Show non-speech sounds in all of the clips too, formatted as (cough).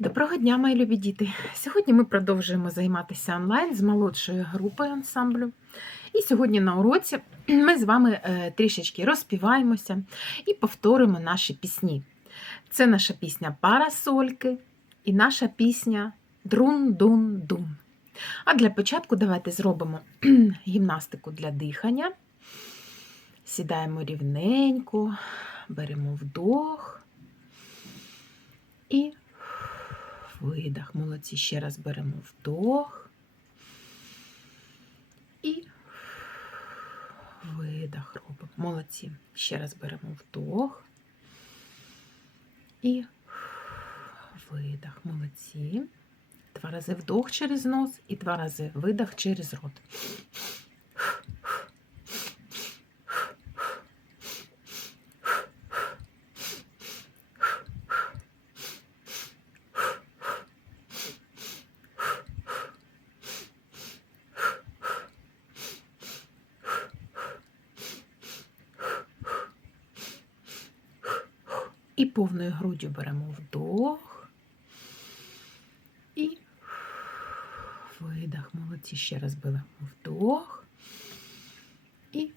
Доброго дня, мої любі діти! Сьогодні ми продовжуємо займатися онлайн з молодшою групою ансамблю. І сьогодні на уроці ми з вами е, трішечки розпіваємося і повторимо наші пісні. Це наша пісня Парасольки і наша пісня Друн-дун-дун. А для початку давайте зробимо (clears throat) гімнастику для дихання. Сідаємо рівненько, беремо вдох і видах. Молодці. Ще раз беремо вдох і видах робимо. Молодці. Ще раз беремо вдох і видах. Молодці. Два рази вдох через нос і два рази видах через рот. І повною груддю беремо вдох. І видах. Молодці. Ще раз беремо вдох. І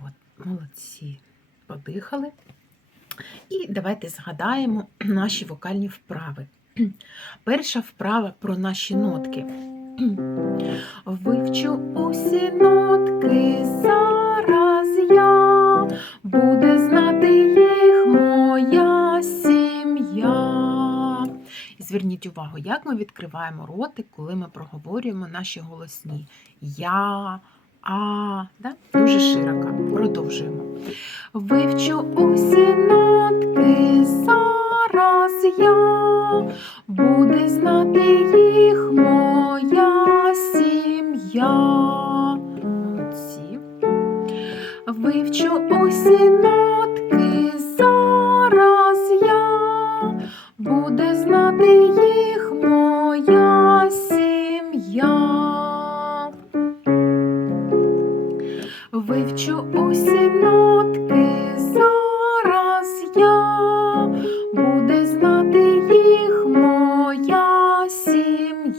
от, молодці. Подихали. І давайте згадаємо наші вокальні вправи. Перша вправа про наші нотки. Вивчу усі нотки зараз я, буде знати зверніть увагу, як ми відкриваємо ротик, коли ми проговорюємо наші голосні. Я, а, да? дуже широко. Продовжуємо. Вивчу усі нотки зараз я, буде знати їх моя сім'я. Вивчу усі нотки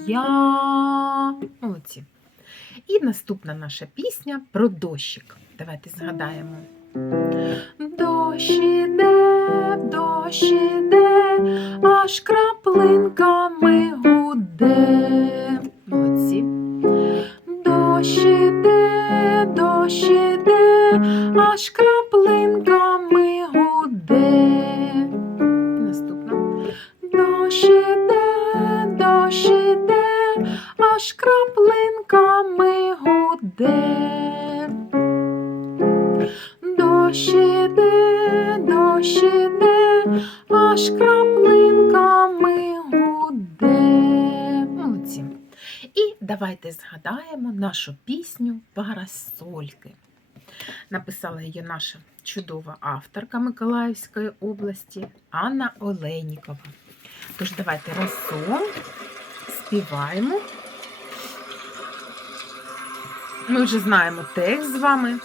сім'я. Молодці. І наступна наша пісня про дощик. Давайте згадаємо. Дощ іде, дощ іде, аж краплинками гуде. Молодці. Дощ іде, дощ іде, аж краплинками аж краплинками гуде. Дощ іде, дощ іде, аж краплинками гуде. Молодці. І давайте згадаємо нашу пісню Парасольки. Написала її наша чудова авторка Миколаївської області Анна Олейнікова. Тож давайте разом співаємо. Ми вже знаємо текст з вами.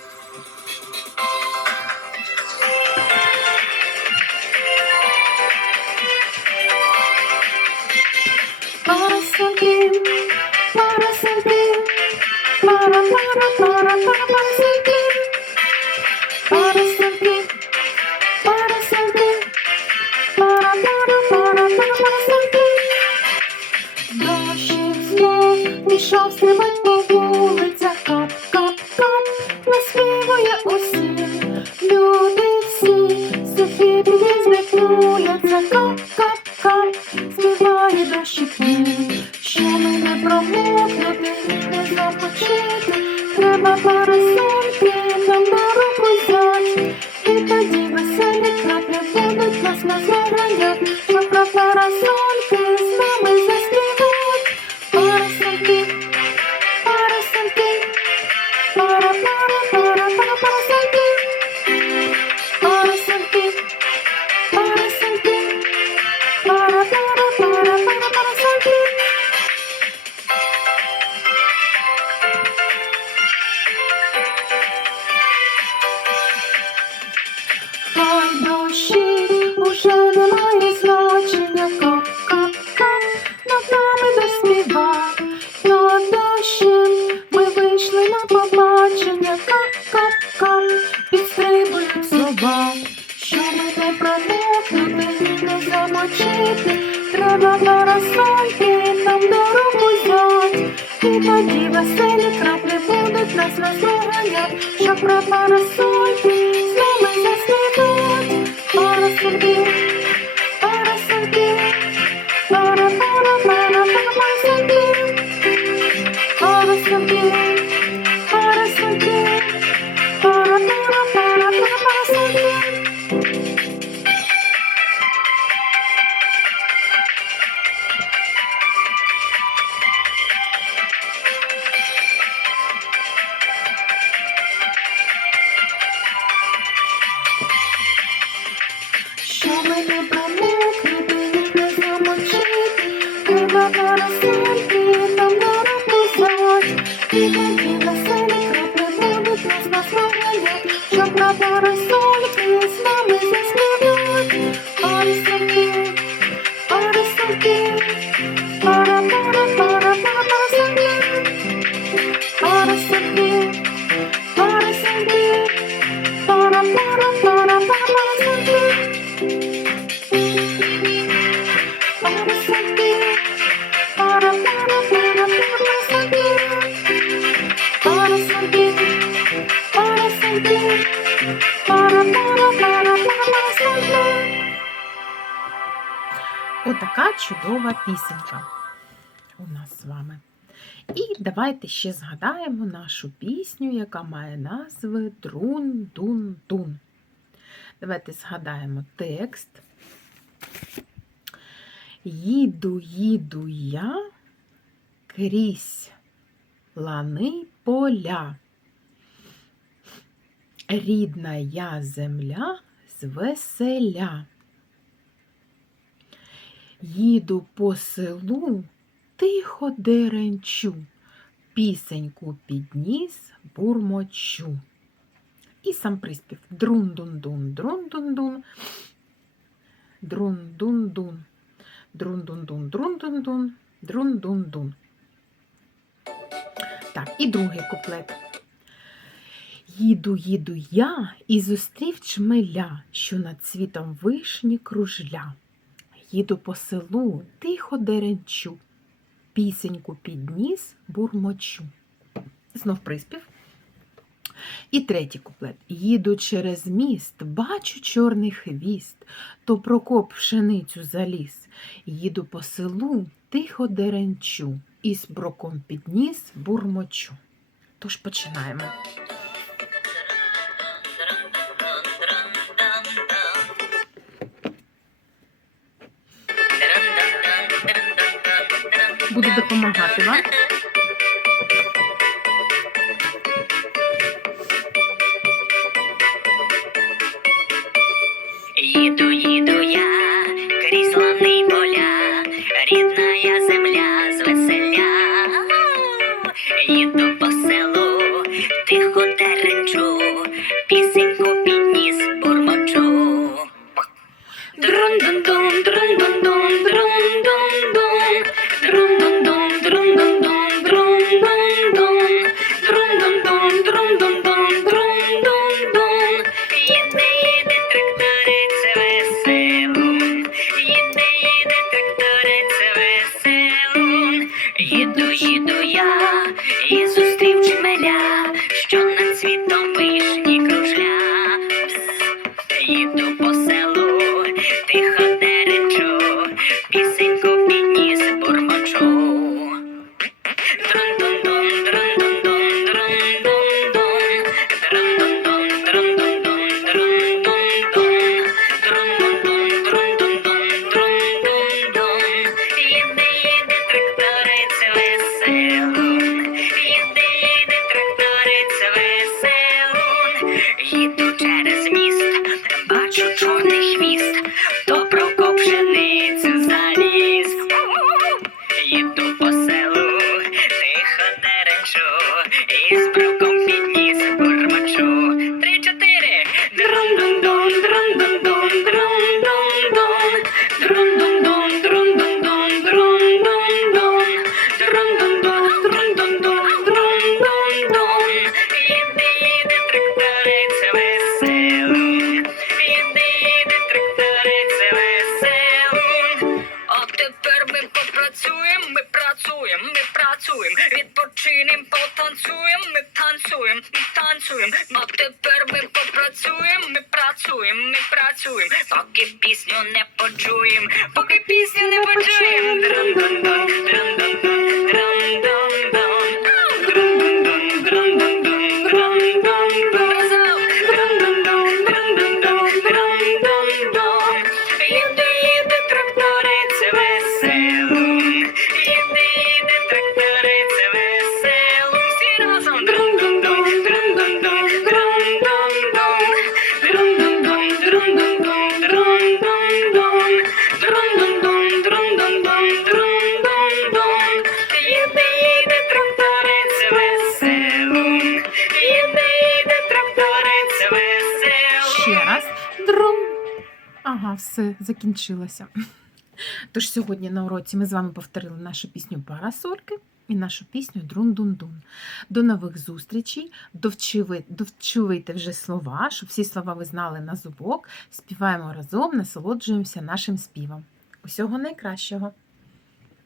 Дощик знов пішов стрибать треба парасольки співав ну, ми вийшли на побачення, кап-кап-кап, підстрибують слова, що мене проникнути, не замочити, треба парасольки нам дорогу взять. І тоді веселі краплі будуть нас розганяти, що про парасоль. Отака чудова пісенька у нас з вами. І давайте ще згадаємо нашу пісню, яка має назви Друн-дун-дун. Давайте згадаємо текст. Їду, їду я крізь лани поля. Рідна я земля звеселя. Їду по селу, тихо деренчу, пісеньку підніс бурмочу. І сам приспів друн-дун-дун, друн-дун-дун, друн-дун-дун. Друн-дун-дун, друн-дун-дун, друн-дун-дун. Так, і другий куплет. Їду, їду я і зустрів чмеля, що над світом вишні кружля. Їду по селу, тихо деренчу, пісеньку підніс бурмочу. Знов приспів. І третій куплет. Їду через міст, бачу чорний хвіст, то прокоп пшеницю заліз. Їду по селу, тихо деренчу, і з броком підніс бурмочу. Тож починаємо. Буду допомагати вам. He's поки пісню не почуєм, поки пісню не почуєм. Раз. Друм. Ага, все, закінчилося. (laughs) Тож сьогодні на уроці ми з вами повторили нашу пісню Парасольки і нашу пісню Друн-дун-дун. До нових зустрічей. Довчуйте вже слова, щоб всі слова ви знали на зубок. Співаємо разом, насолоджуємося нашим співом. Усього найкращого!